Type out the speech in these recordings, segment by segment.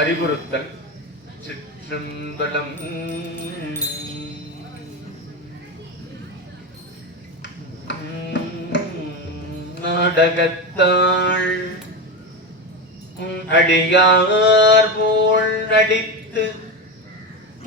அறிவுறுத்தல் சிற்றம்பலம். நாடகத்தாள் அடியார் போல் நடித்து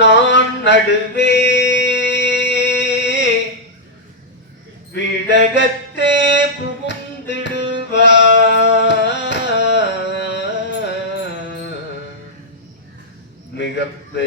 நான் நடுவே. விடகத்தே புகுந்திடு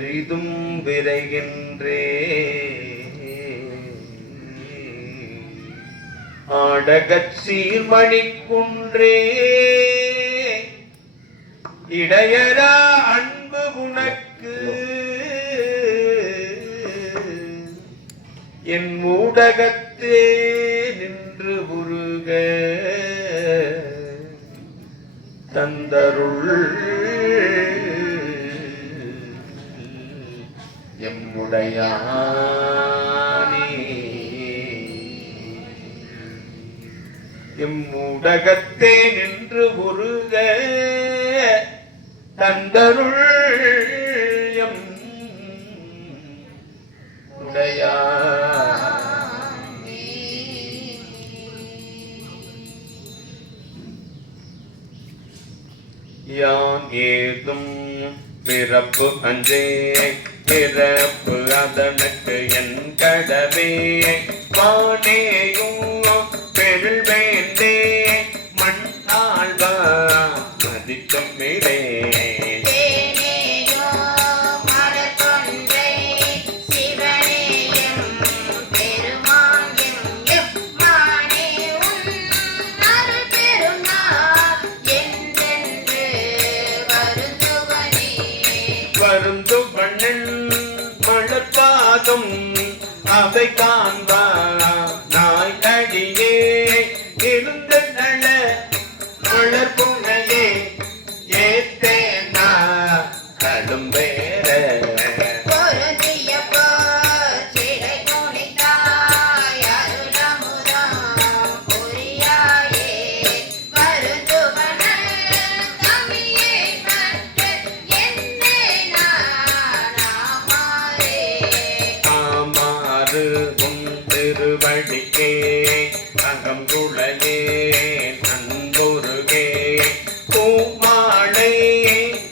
பெரிதும் விரைகின்றே. ஆடகச்சீர் மணிக்குன்றே இடையரா அன்பு உனக்கு. என் மூடகத்தே நின்று உருக. தந்தருள் உடையானே. எம்முடகத்தே நின்று உருக தந்தருள் எம் உடையானே. ஏதும் பிறப்பு அன்றே. பிறப்பு அதனுக்கு என் கடவே. வானேயும் são um. வழிக்கே அங்கம் குழலே நண்பொருகே பூமாளை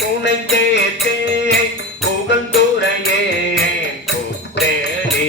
குணைந்தேத்தே புகழ்ந்துரையே புத்தேனே